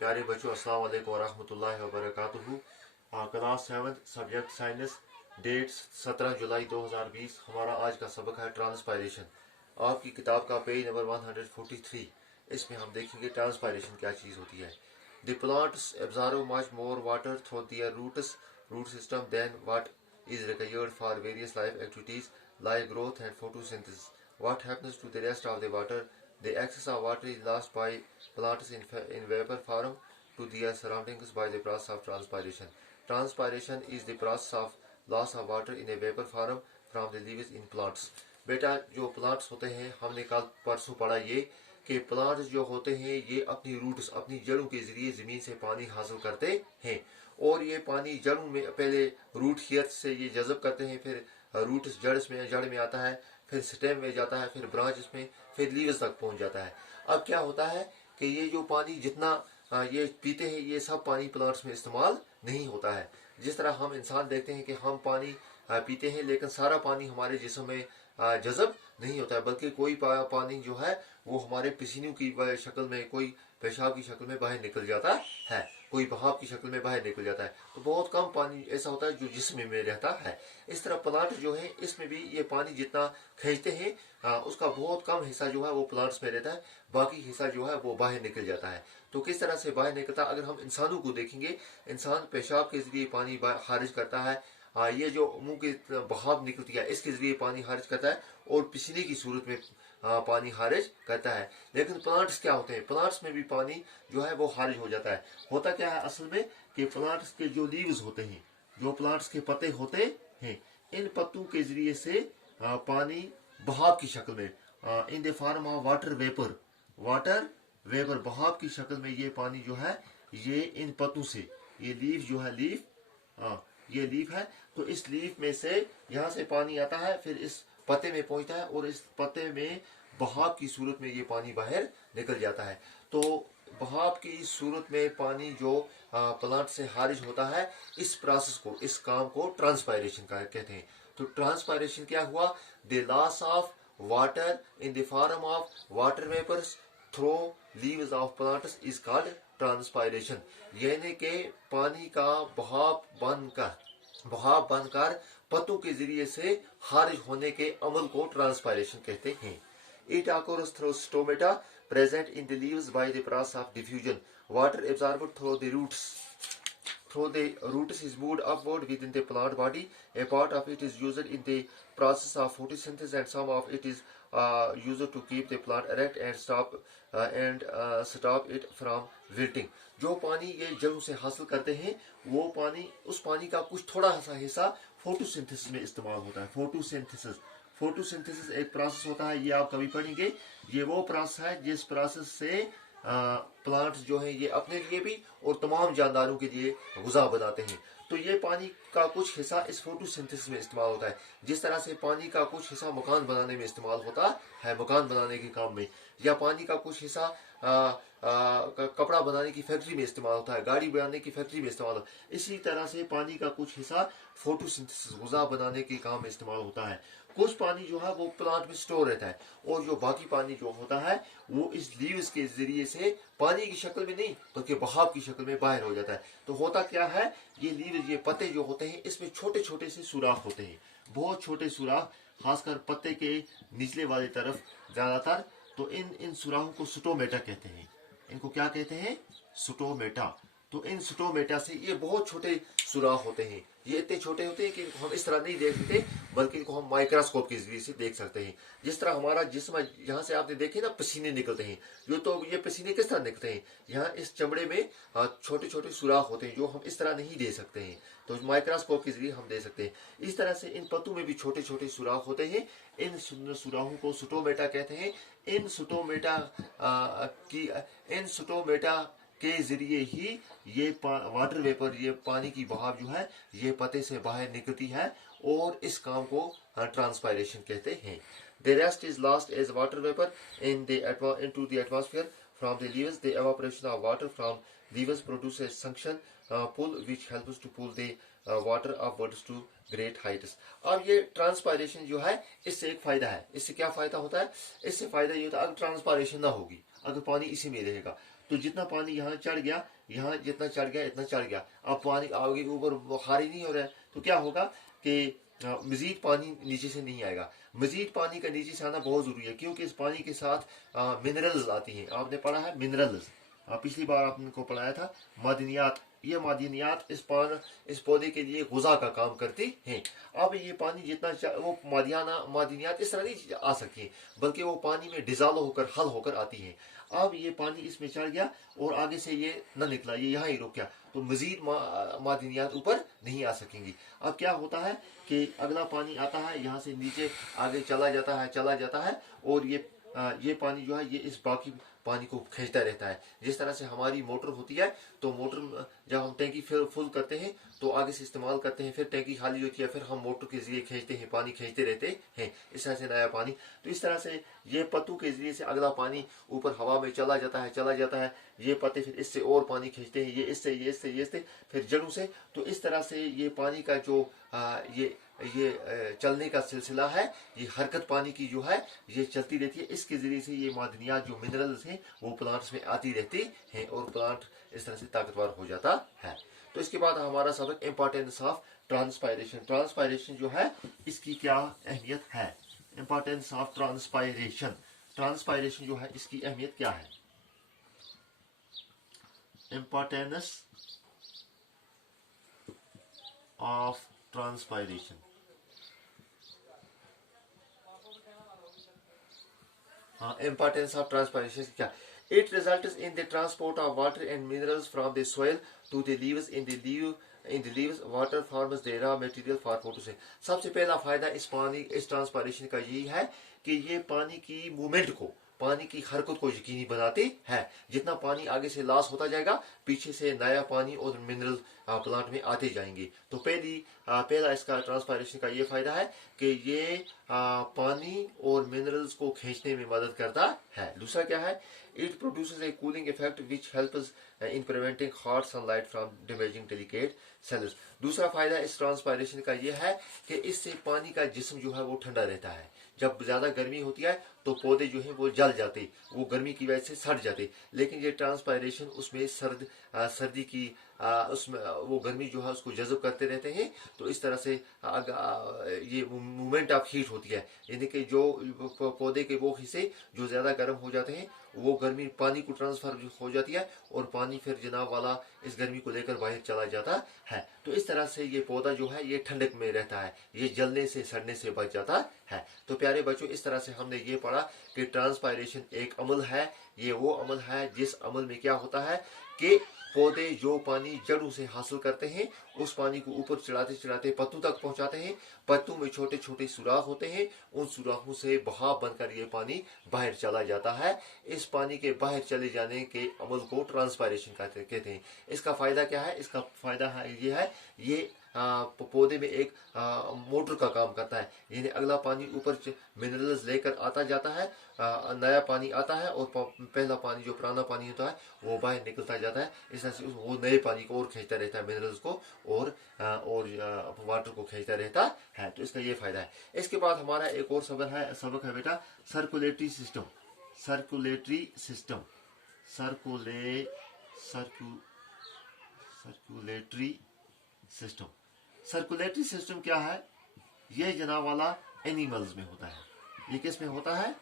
प्यारे बच्चों, अस्सलाम वालेकुम वरहमतुल्लाहि वबरकातुहू। क्लास 7 सब्जेक्ट साइंस, डेट 17 जुलाई 2020। हमारा आज का सबक है ट्रांसपायरेशन। आपकी किताब का पेज नंबर 143। इसमें हम देखेंगे ट्रांसपायरेशन क्या चीज़ होती है। The plants absorb much more water through their root system then what is required for various life activities like growth and photosynthesis. What happens to the rest of the water? The excess of water is lost by plants in vapor form to their surroundings by the process of transpiration. Transpiration is the process of loss of water in a vapor form from the leaves in plants. बेटा, जो plants होते हैं, हमने कल परसों पढ़ा ये कि प्लांट्स जो होते हैं ये अपनी रूट्स, अपनी जड़ों के जरिए जमीन से पानी हासिल करते हैं और ये पानी जड़ों में पहले रूट हेयर से ये जज़ब करते हैं, फिर रूट जड़ में आता है, फिर स्टेम में जाता है, फिर ब्रांच में, फिर लीव्स तक पहुंच जाता है। अब क्या होता है कि ये जो पानी जितना ये पीते हैं, ये सब पानी प्लांट्स में इस्तेमाल नहीं होता है। जिस तरह हम इंसान देखते हैं कि हम पानी पीते हैं, लेकिन सारा पानी हमारे जिस्म में जज़ब नहीं होता है, बल्कि कोई पानी जो है वो हमारे पसीनों की शक्ल में, कोई पेशाब की शक्ल में बाहर निकल जाता है, कोई बहाव की शक्ल में बाहर निकल जाता है। तो बहुत कम पानी ऐसा होता है जो जिस्म में रहता है। इस तरह प्लांट जो है, इसमें भी ये पानी जितना खींचते हैं उसका बहुत कम हिस्सा जो है वो प्लांट्स में रहता है, बाकी हिस्सा जो है वो बाहर निकल जाता है। तो किस तरह से बाहर निकलता है, अगर हम इंसानों को देखेंगे, इंसान पेशाब के जरिए पानी खारिज करता है, ये जो मुंह की बहाव निकलती है इसके जरिए पानी खारिज करता है और पसीने की सूरत में पानी खारिज करता है। लेकिन प्लांट्स क्या होते हैं, प्लांट्स में भी पानी जो है वो खारिज हो जाता है। होता क्या है असल में कि प्लांट्स के जो लीव्स होते हैं, जो प्लांट्स के पत्ते होते हैं, इन पत्तों के जरिए से पानी बहाव की शक्ल में, इन the form of water vapour बहाव की शक्ल में ये पानी जो है ये इन पत्तों से, ये लीफ जो है ये लीफ है, तो इस लीफ में से यहाँ से पानी आता है, फिर इस पत्ते में पहुंचता है और इस पत्ते में बहाव की सूरत में ये पानी बाहर निकल जाता है। तो बहाव की सूरत में पानी जो प्लांट से खारिज होता है, इस प्रोसेस को, इस काम को ट्रांसपायरेशन कहते हैं। तो ट्रांसपायरेशन क्या हुआ? The loss of water in the form of water vapours through leaves of plants is called transpiration. यानी कि पानी का बहाव बनकर पत्तों के जरिए से खारिज होने के अमल को ट्रांसपायरेशन कहते हैं। It occurs through stomata present in the leaves by the process of diffusion. Water absorbed through the roots is moved upward within the plant body. A part of it is used in the process of photosynthesis, and some of it is used to keep the plant erect and stop it from wilting. जो पानी ये जड़ों से हासिल करते हैं, वो पानी, उस पानी का कुछ थोड़ा सा हिस्सा फोटोसिंथेसिस में इस्तेमाल होता है। फोटोसिंथेसिस एक प्रोसेस होता है, ये आप कभी पढ़ेंगे। ये वो प्रोसेस है जिस प्रोसेस से प्लांट्स जो है ये अपने लिए भी और तमाम जानदारों के लिए गुज़ा बनाते हैं। तो ये पानी का कुछ हिस्सा इस फोटोसिंथेसिस में इस्तेमाल होता है। जिस तरह से पानी का कुछ हिस्सा मकान बनाने में इस्तेमाल होता है, मकान बनाने के काम में, या पानी का कुछ हिस्सा कपड़ा बनाने की फैक्ट्री में इस्तेमाल होता है, गाड़ी बनाने की फैक्ट्री में इस्तेमाल होता है। इसी तरह से पानी का कुछ हिस्सा फोटोसिंथेसिस, गुज़ा बनाने के काम में इस्तेमाल होता है। कुछ पानी जो है वो प्लांट में स्टोर रहता है, और जो बाकी पानी जो होता है वो इस लीव्स के जरिए से पानी की शक्ल में नहीं बल्कि बहाव की शक्ल में बाहर हो जाता है। तो होता क्या है, ये लीव्स, ये पत्ते जो होते हैं, इसमें छोटे छोटे से सुराख होते हैं, बहुत छोटे सुराख, खासकर पत्ते के निचले वाली तरफ ज्यादातर। तो इन सुराखों को स्टोमेटा कहते हैं। इनको क्या कहते हैं? स्टोमेटा। तो इन स्टोमेटा से ये बहुत छोटे सुराख होते हैं। ये इतने छोटे होते हैं कि इनको हम इस तरह नहीं देख सकते, बल्कि इनको हम माइक्रोस्कोप के जरिए से देख सकते हैं। जिस तरह हमारा जिस्म, यहाँ से आपने देखे ना पसीने निकलते हैं, तो ये पसीने किस तरह निकलते हैं? यहाँ इस चमड़े में छोटे छोटे सुराख होते हैं जो हम इस तरह नहीं दे सकते हैं, तो माइक्रोस्कोप के जरिए हम दे सकते हैं। इस तरह से इन पत्तों में भी छोटे छोटे सुराख होते हैं। इन सुराखों को स्टोमेटा कहते हैं। इन स्टोमेटा के जरिए ही ये वाटर वेपर, ये पानी की बहाव जो है ये पत्ते से बाहर निकलती है, और इस काम को ट्रांसपायरेशन कहते हैं। The rest is lost as water vapour into the atmosphere from the leaves. The evaporation of water from leaves produces suction pull which helps to pull the water upwards to great heights. अब ये transpiration जो है, इससे एक फायदा है। इससे क्या फायदा होता है? इससे फायदा ये होता है, अगर ट्रांसपायरेशन ना होगी, अगर पानी इसी में रहेगा, तो जितना पानी यहाँ चढ़ गया, यहाँ जितना चढ़ गया इतना चढ़ गया, अब पानी आगे ऊपर खाली नहीं हो रहा है, तो क्या होगा कि मजीद पानी नीचे से नहीं आएगा। मजीद पानी का नीचे से आना बहुत जरूरी है, क्योंकि इस पानी के साथ मिनरल्स आती हैं। आपने पढ़ा है मिनरल्स, पिछली बार आपको पढ़ाया था मादनियात। ये मादनियात इस पौधे के लिए गुज़ा का काम करती हैं। अब ये पानी जितना वो मादनियात इस तरह नहीं आ सकती, बल्कि वो पानी में डिजॉल्व होकर हल होकर आती हैं। अब ये पानी इसमें चढ़ गया और आगे से ये न निकला, ये यहाँ ही रुक गया, तो मजीद मादनियात ऊपर नहीं आ सकेंगी। अब क्या होता है कि अगला पानी आता है, यहाँ से नीचे आगे चला जाता है और ये पानी जो है ये इस बाकी पानी को खींचता रहता है। जिस तरह से हमारी मोटर होती है, तो मोटर जब हम टैंकी फुल करते हैं तो आगे से इस्तेमाल करते हैं, फिर टैंकी खाली होती है, फिर हम मोटर के जरिए खींचते हैं, पानी खींचते रहते हैं, इस तरह से नया पानी। तो इस तरह से ये पत्तों के जरिए से अगला पानी ऊपर हवा में चला जाता है। ये पत्ते फिर इससे और पानी खींचते हैं, ये इससे फिर जड़ों से। तो इस तरह से ये पानी का जो ये चलने का सिलसिला है, ये हरकत पानी की जो है ये चलती रहती है। इसके जरिए से ये मादनियात जो मिनरल्स हैं वो प्लांट्स में आती रहती हैं और प्लांट इस तरह से ताकतवर हो जाता है। तो इसके बाद हमारा सबक इंपॉर्टेंस ऑफ ट्रांसपायरेशन। ट्रांसपायरेशन जो है इसकी क्या अहमियत है? Importance of transpiration. ट्रांसपायरेशन जो है इसकी अहमियत क्या है? Importance of transpiration. Importance of transpiration क्या? It results in the transport of water and minerals from the soil to the leaves. In the leaves, water forms the raw material for photosynthesis. सबसे पहला फायदा इस transpiration का यही है कि ये पानी की मूवमेंट को, पानी की हरकत को यकीनी बनाते हैं। जितना पानी आगे से लॉस होता जाएगा, पीछे से नया पानी और मिनरल प्लांट में आते जाएंगे। तो पहला इसका ट्रांसपायरेशन का ये फायदा है कि ये पानी और मिनरल्स को खींचने में मदद करता है। दूसरा क्या है? It produces a cooling effect which helps in preventing hot sunlight from damaging delicate cells. दूसरा फायदा इस ट्रांसपायरेशन का ये है कि इससे पानी का जिस्म जो है वो ठंडा रहता है। जब ज्यादा गर्मी होती है तो पौधे जो है वो जल जाते, वो गर्मी की वजह से सड़ जाते। लेकिन ये ट्रांसपायरेशन उसमें सर्दी की उसमें वो गर्मी जो है उसको जज़ब करते रहते हैं। तो इस तरह से ये मूवमेंट ऑफ हीट होती है, यानी कि जो पौधे के वो हिस्से जो ज्यादा गर्म हो जाते हैं वो गर्मी पानी को ट्रांसफर हो जाती है और पानी फिर जनाब वाला इस गर्मी को लेकर बाहर चला जाता है। तो इस तरह से ये पौधा जो है ये ठंडक में रहता है, ये जलने से सड़ने से बच जाता है। तो प्यारे बच्चों, इस तरह से हमने ये पढ़ा कि ट्रांसपायरेशन एक अमल है। ये वो अमल है जिस अमल में क्या होता है कि पौधे जो पानी जड़ों से हासिल करते हैं उस पानी को ऊपर चढ़ाते पत्तों तक पहुंचाते हैं। पत्तों में छोटे छोटे सुराख होते हैं, उन सुराखों से बहाव बनकर ये पानी बाहर चला जाता है। इस पानी के बाहर चले जाने के अमल को ट्रांसपायरेशन कहते हैं। इसका फायदा क्या है? इसका फायदा ये है, ये पौधे में एक मोटर का काम करता है, यानी अगला पानी ऊपर मिनरल्स लेकर आता जाता है, नया पानी आता है और पहला पानी जो पुराना पानी होता है वो बाहर निकलता जाता है। इस तरह से वो नए पानी को और खींचता रहता है, मिनरल्स को और वाटर को खींचता रहता है। तो इसका ये फायदा है। इसके बाद हमारा एक और सबक है बेटा, circulatory system. Circulatory system circulatory system क्या है? ये जनाब वाला एनिमल्स में होता है। ये किस में होता है?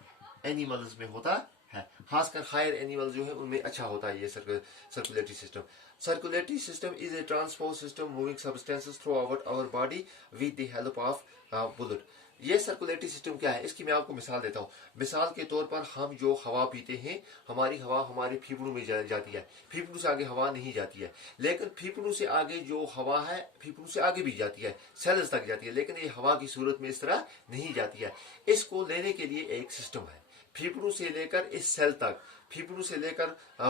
एनिमल्स में होता है। खासकर हायर एनिमल जो है उनमें अच्छा होता है ये circulatory system. Circulatory system is a transport system moving substances through our body with the help of blood. ये सर्कुलेटरी सिस्टम क्या है? इसकी मैं आपको मिसाल देता हूँ। मिसाल के तौर पर हम जो हवा पीते हैं, हमारी हवा हमारे फेफड़ों में जाती है, फेफड़ों से आगे हवा नहीं जाती है। लेकिन फेफड़ों से आगे जो हवा है फेफड़ों से आगे भी जाती है, सेल्स तक जाती है, लेकिन ये हवा की सूरत में इस तरह नहीं जाती है। इसको लेने के लिए एक सिस्टम है, फेफड़ों से लेकर इस सेल तक, फेफड़ों से लेकर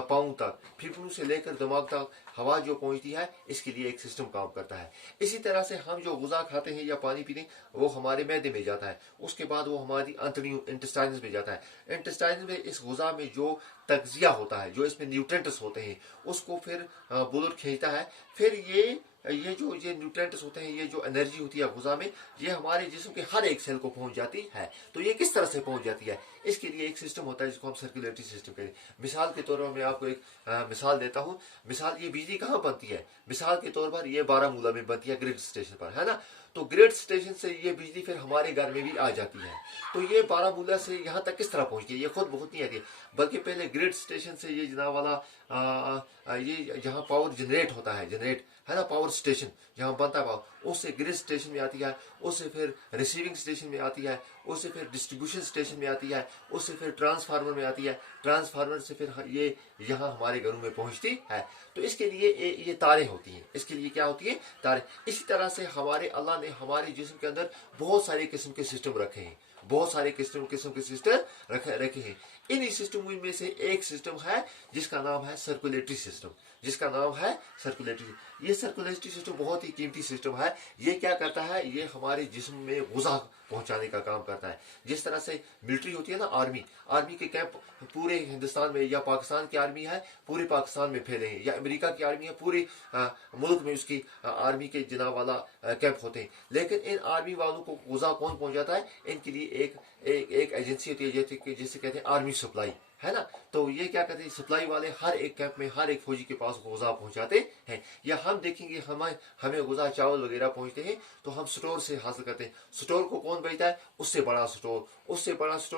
पाँव तक, फेफड़ों से लेकर दिमाग तक हवा जो पहुंचती है, इसके लिए एक सिस्टम काम करता है। इसी तरह से हम जो गुज़ा खाते हैं या पानी पीते हैं वो हमारे मैदे में जाता है, उसके बाद वो हमारी अंतड़ियों इंटेस्टाइन्स में जाता है। इंटेस्टाइन्स में इस गुज़ा में जो तगजिया होता है, जो इसमें न्यूट्रेंट्स होते हैं, उसको फिर ब्लड खींचता है। फिर ये न्यूट्रेंट्स होते हैं, ये जो एनर्जी होती है गुज़ा में, ये हमारे जिस्म के हर एक सेल को पहुंच जाती है। तो ये किस तरह से पहुंच जाती है? इसके लिए एक सिस्टम होता है जिसको हम सर्कुलेटरी सिस्टम कहते हैं। मिसाल के तौर पर मैं आपको एक मिसाल देता हूँ। मिसाल, ये बिजली कहाँ बनती है? मिसाल के तौर पर ये बारामूला में बनती है, ग्रिड स्टेशन पर, है ना। तो ग्रिड स्टेशन से ये बिजली फिर हमारे घर में भी आ जाती है। तो ये बारामूला से यहाँ तक किस तरह पहुंचती है? ये खुद बहुत नहीं आती है, बल्कि पहले ग्रिड स्टेशन से ये जनाब वाला ये जहाँ पावर जनरेट होता है, जनरेट है ना, पावर स्टेशन जहाँ बनता है पावर, उससे ग्रिड स्टेशन में आती है, उससे फिर रिसीविंग स्टेशन में आती है, उससे फिर डिस्ट्रीब्यूशन स्टेशन में आती है, उससे फिर ट्रांसफार्मर में आती है, ट्रांसफार्मर से फिर ये यहाँ हमारे घरों में पहुंचती है। तो इसके लिए ये तारें होती हैं। इसके लिए क्या होती है? तारें। इसी तरह से हमारे अल्लाह ने हमारे जिस्म के अंदर बहुत सारे किस्म के सिस्टम रखे हैं, बहुत सारे किस्म के सिस्टम रखे हैं। इन सिस्टम में से एक सिस्टम है जिसका नाम है सर्कुलेटरी सिस्टम, जिसका नाम है सर्कुलेटरी। ये सर्कुलेटरी सिस्टम बहुत ही कीमती सिस्टम है। ये क्या करता है? ये हमारे जिस्म में गुज़ा पहुंचाने का काम करता है। जिस तरह से मिलिट्री होती है ना, आर्मी के कैंप पूरे हिंदुस्तान में, या पाकिस्तान की आर्मी है पूरे पाकिस्तान में फैले हैं, या अमेरिका की आर्मी है पूरे मुल्क में उसकी आर्मी के जनाब वाला कैंप होते हैं। लेकिन इन आर्मी वालों को गुज़ा कौन पहुंचाता है? इनके लिए एक एजेंसी होती है जिसे कहते हैं आर्मी सप्लाई, है ना। तो ये क्या कहते हैं? सप्लाई वाले हर एक कैंप में हर एक फौजी के पास गुज़ा पहुंचाते हैं। या हम देखेंगे हमें गुज़ा चावल वगैरह पहुंचते हैं तो हम स्टोर से हासिल करते हैं। स्टोर को कौन बेचता है? उससे बड़ा स्टोर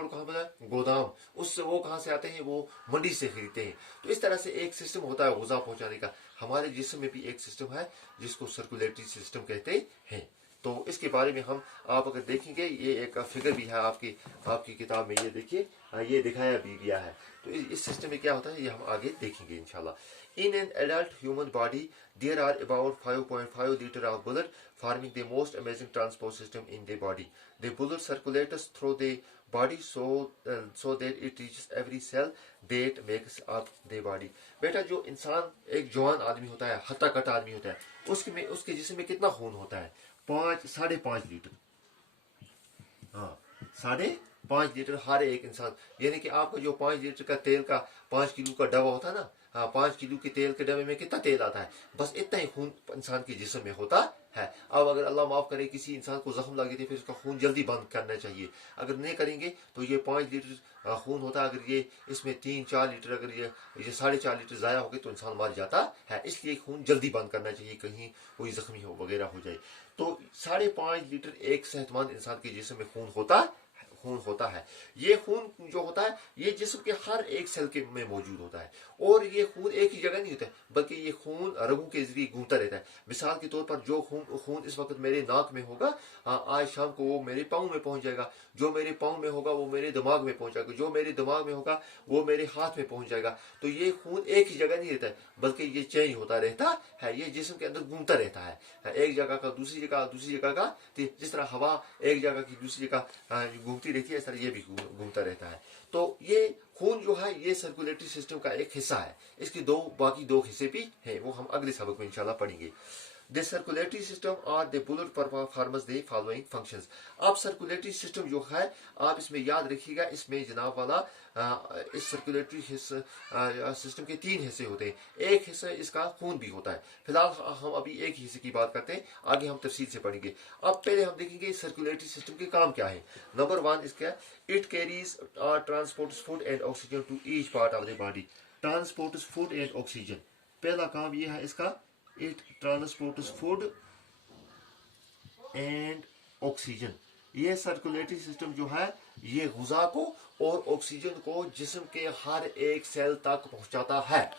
कहाँ पर है? गोदाम। उससे वो कहाँ से आते हैं? वो मंडी से खरीदते हैं। तो इस तरह से एक सिस्टम होता है गुज़ा पहुंचाने का। हमारे जिस्म में भी एक सिस्टम है जिसको सर्कुलेटरी सिस्टम कहते हैं। तो इसके बारे में हम आप अगर देखेंगे, ये एक फिगर भी है आपकी किताब में, ये देखिए, ये दिखाया भी गया है। तो इस सिस्टम में क्या होता है ये हम आगे देखेंगे इंशाल्लाह। In an adult human body there are about 5.5 litre of blood forming the most amazing transport system in the body. The blood circulates through the body so that it reaches every cell that makes up the body। बेटा, जो इंसान एक जवान आदमी होता है, हट्टा कट्टा आदमी होता है, उसके जिस्म में कितना खून होता है? 5.5 लीटर। हाँ, 5.5 लीटर हर एक इंसान। यानी कि आपका जो 5 लीटर का तेल का 5 किलो का डब्बा होता है ना, हाँ, 5 किलो के तेल के डब्बे में कितना तेल आता है? बस इतना ही खून इंसान के जिस्म में होता है। अब अगर अल्लाह माफ करे किसी इंसान को जख्म लगे थे, फिर उसका खून जल्दी बंद करना चाहिए। अगर नहीं करेंगे तो ये 5 लीटर खून होता है। अगर ये इसमें 3-4 लीटर, अगर ये 4.5 लीटर ज़ाया हो गए तो इंसान मर जाता है। इसलिए खून जल्दी बंद करना चाहिए, कहीं कोई जख्मी हो वगैरह हो जाए। तो 5.5 लीटर एक सेहतमंद इंसान के जिस्म में खून होता है। ये खून जो होता है ये जिस्म के हर एक सेल के में मौजूद होता है। और ये खून एक ही जगह नहीं होता है, बल्कि ये खून रगों के जरिए घूमता रहता है। मिसाल के तौर पर जो खून इस वक्त मेरे नाक में होगा, आज शाम को वो मेरे पाँव में पहुंच जाएगा। जो मेरे पाँव में होगा वो मेरे दिमाग में पहुंच जाएगा। जो मेरे दिमाग में होगा वो मेरे हाथ में पहुंच जाएगा। तो ये खून एक ही जगह नहीं रहता है, बल्कि ये चेंज होता रहता है। ये जिस्म के अंदर घूमता रहता है, एक जगह का दूसरी जगह का। जिस तरह हवा एक जगह की दूसरी जगह घूमती रहती है, इस तरह ये भी घूमता रहता है। तो ये खून जो है ये सर्कुलेटरी सिस्टम का एक हिस्सा है। इसके बाकी दो हिस्से भी हैं, वो हम अगले सबक में इंशाल्लाह पढ़ेंगे। The circulatory system or the blood performs the following functions। अब सर्कुलेटरी सिस्टम जो है, आप इसमें याद रखिएगा, इसमें जनाब वाला इस सर्कुलेटरी सिस्टम के 3 हिस्से होते हैं। एक हिस्सा इसका खून भी होता है। फिलहाल हम अभी एक हिस्से की बात करते हैं, आगे हम तफसील से पढ़ेंगे। अब पहले हम देखेंगे सर्कुलेटरी सिस्टम के काम क्या है। नंबर 1 इसका, it carries transports food and oxygen to each part of the body. Transports food and oxygen, पहला काम यह है इसका, it transports food and oxygen. ये सर्कुलेटरी सिस्टम जो है ये गुज़ा को और ऑक्सीजन को जिस्म के हर एक सेल तक पहुंचाता है।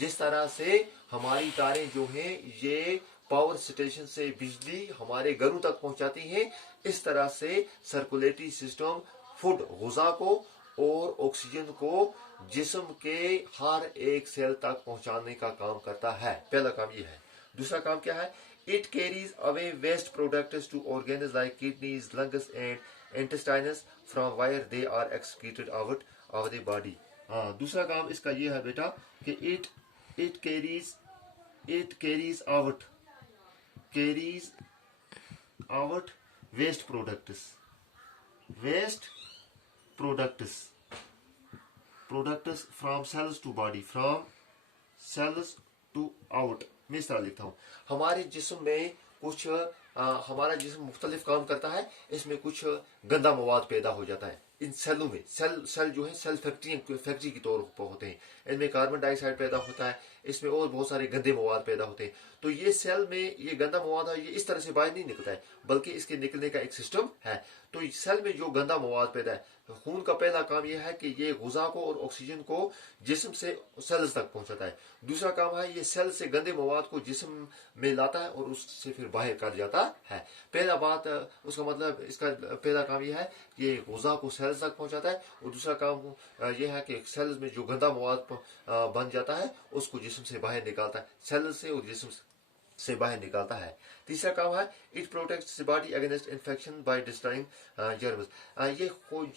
जिस तरह से हमारी तारें जो हैं ये पावर स्टेशन से बिजली हमारे घरों तक पहुंचाती हैं, इस तरह से सर्कुलेटरी सिस्टम फूड गुज़ा को और ऑक्सीजन को जिस्म के हर एक सेल तक पहुंचाने का काम करता है। पहला काम यह है। दूसरा काम क्या है, it carries away waste products to organs like kidneys, lungs and intestines from where they are excreted out of the body. दूसरा काम इसका यह है बेटा कि it carries out waste products from cells to body, from cells to out. मैं इस तरह लिखता हूं, हमारे जिस्म में कुछ हमारा जिस्म मुख्तलिफ काम करता है, इसमें कुछ गंदा मवाद पैदा हो जाता है इन सेलों में। सेल जो है सेल फैक्ट्री के तौर पर होते हैं। इनमें कार्बन डाइऑक्साइड पैदा होता है, इसमें और बहुत सारे गंदे मवाद पैदा होते हैं। तो ये सेल में ये गंदा मवाद है, ये इस तरह से बाहर नहीं निकलता है, बल्कि इसके निकलने का एक सिस्टम है। तो सेल में जो गंदा मवाद पैदा है, खून का पहला काम यह है कि ये गुजा को और ऑक्सीजन को जिस्म से सेल्स तक पहुंचाता है। दूसरा काम है ये सेल से गंदे मवाद को जिस्म में लाता है और उससे फिर बाहर कर जाता है। पहला बात उसका मतलब इसका पहला काम यह है ये गुजा को सेल्स तक पहुंचाता है, और दूसरा काम यह है कि सेल्स में जो गंदा मवाद बन जाता है उसको जिस्म से बाहर निकालता है, सेल से और जिस्म से बाहर निकालता है। तीसरा काम है it protects the body against infection by destroying germs. ये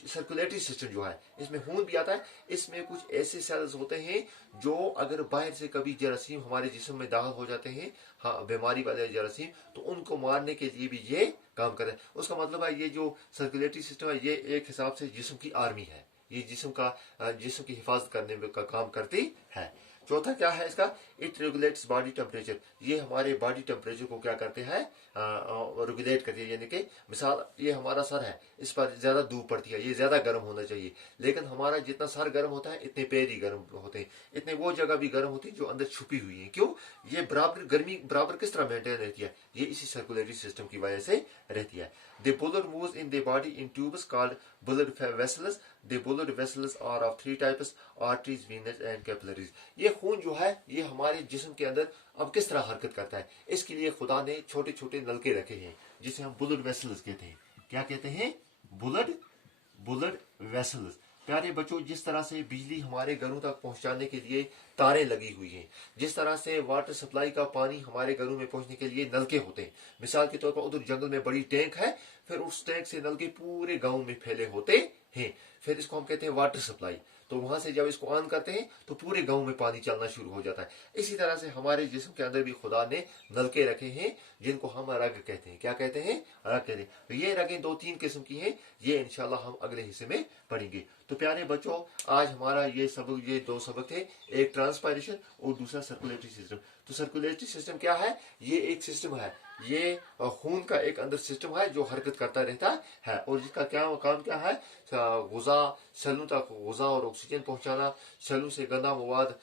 सर्कुलेटरी सिस्टम जो है, इसमें खून भी आता है, इसमें कुछ ऐसे सेल्स होते हैं जो अगर बाहर से कभी जरासीम हमारे जिस्म में दाखिल हो जाते हैं, हाँ बीमारी वाले जरासीम, तो उनको मारने के लिए भी ये काम करते हैं। उसका मतलब है ये जो सर्कुलेटरी सिस्टम है ये एक हिसाब से जिस्म की आर्मी है, ये जिस्म की हिफाजत करने में का काम करती है। चौथा क्या है इसका, इट रेगुलेट्स बॉडी टेम्परेचर। ये हमारे बॉडी टेम्परेचर को क्या करते हैं, रेगुलेट करती है। यानी कि मिसाल ये हमारा सर है, इस पर ज्यादा धूप पड़ती है, ये ज्यादा गर्म होना चाहिए, लेकिन हमारा जितना सर गर्म होता है इतने पैर ही गर्म होते हैं, इतने वो जगह भी गर्म होती है जो अंदर छुपी हुई है। क्यों, ये बराबर गर्मी बराबर किस तरह मेंटेन रहती है, ये इसी सर्कुलेटरी सिस्टम की वजह से रहती है। The blood moves in the body in tubes called blood vessels. The blood vessels are of three types: arteries, veins and capillaries. ये खून जो है ये हमारे जिस्म के अंदर अब किस तरह हरकत करता है, इसके लिए खुदा ने छोटे छोटे नलके रखे हैं जिसे हम ब्लड वेसल्स कहते हैं। क्या कहते हैं, ब्लड वेसल्स। प्यारे बच्चों, जिस तरह से बिजली हमारे घरों तक पहुंचाने के लिए तारें लगी हुई हैं, जिस तरह से वाटर सप्लाई का पानी हमारे घरों में पहुंचने के लिए नलके होते हैं। मिसाल के तौर पर उधर जंगल में बड़ी टैंक है, फिर उस टैंक से नलके पूरे गांव में फैले होते हैं, फिर इसको हम कहते हैं वाटर सप्लाई। तो वहां से जब इसको ऑन करते हैं तो पूरे गांव में पानी चलना शुरू हो जाता है। इसी तरह से हमारे जिस्म के अंदर भी खुदा ने नलके रखे हैं जिनको हम रग कहते हैं। क्या कहते हैं, रग कहते हैं। तो ये रगें दो तीन किस्म की हैं, ये इंशाल्लाह हम अगले हिस्से में पढ़ेंगे। तो प्यारे बच्चों, आज हमारा ये दो सबक थे, एक ट्रांसपायरेशन और दूसरा सर्कुलेटरी सिस्टम। तो सर्कुलेटरी सिस्टम क्या है, ये एक सिस्टम है, ये खून का एक अंदर सिस्टम है जो हरकत करता रहता है, और जिसका काम क्या है, गुजा सेलों तक गुजा और ऑक्सीजन पहुंचाना, सेलों से गंदा मवाद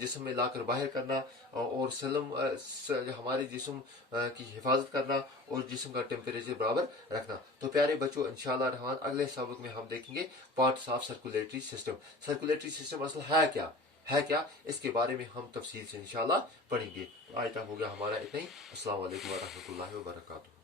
जिस्म में लाकर बाहर करना, और हमारे जिस्म की हिफाजत करना, और जिस्म का टेम्परेचर बराबर रखना। तो प्यारे बच्चों, इंशाल्लाह रहमान अगले सबक में हम देखेंगे parts of circulatory system. Circulatory system असल है क्या, इसके बारे में हम तफसील से इंशाल्लाह पढ़ेंगे। आज तक हो गया हमारा इतना ही। अस्सलाम वालेकुम व रहमतुल्लाहि व बरकातुहू।